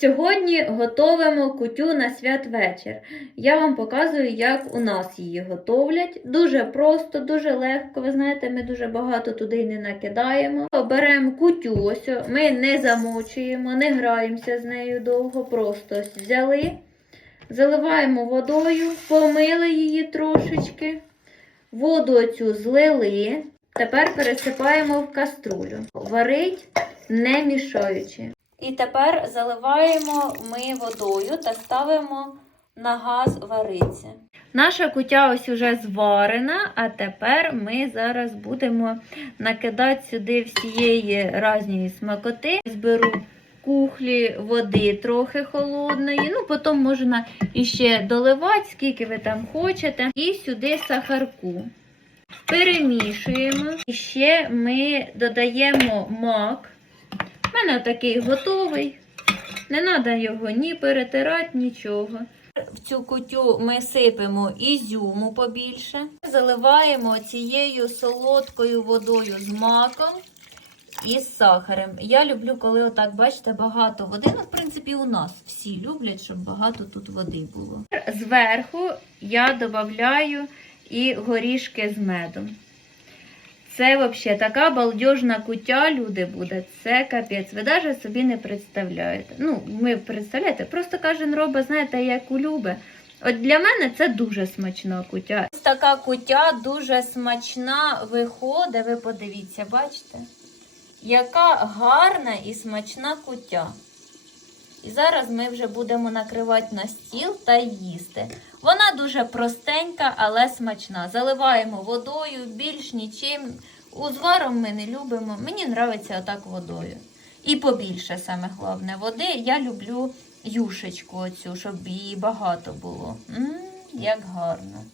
Сьогодні готуємо кутю на святвечір. Я вам показую, як у нас її готовлять. Дуже просто, дуже легко. Ви знаєте, ми дуже багато туди не накидаємо. Беремо кутю, ось ми не замочуємо, не граємося з нею довго. Просто ось взяли, заливаємо водою, помили її трошечки, воду оцю злили. Тепер пересипаємо в каструлю. Варить не мішаючи. І тепер заливаємо ми водою та ставимо на газ вариться. Наша кутя ось уже зварена, а тепер ми зараз будемо накидати сюди всієї разної смакоти. Зберу кухлі води трохи холодної. Ну, потім можна іще доливати, скільки ви там хочете. І сюди сахарку. Перемішуємо. І ще ми додаємо мак. У мене такий готовий. Не треба його ні перетирати, нічого. В цю кутю ми сипемо ізюму побільше. Заливаємо цією солодкою водою з маком і з сахарем. Я люблю, коли отак, бачите, багато води. Ну, в принципі, у нас всі люблять, щоб багато тут води було. Зверху я додаю і горішки з медом. Це взагалі така балдежна кутя, люди буде. Це капець. Ви навіть собі не представляєте. Ну, ми представляєте, просто кожен робить, знаєте, як у Люби. От для мене це дуже смачна кутя. Ось така кутя дуже смачна виходить. Ви подивіться, бачите? Яка гарна і смачна кутя. І зараз ми вже будемо накривати на стіл та їсти. Вона дуже простенька, але смачна. Заливаємо водою, більш нічим. Узваром ми не любимо. Мені подобається отак водою. І побільше, саме головне, води. Я люблю юшечку оцю, щоб її багато було. М, як гарно.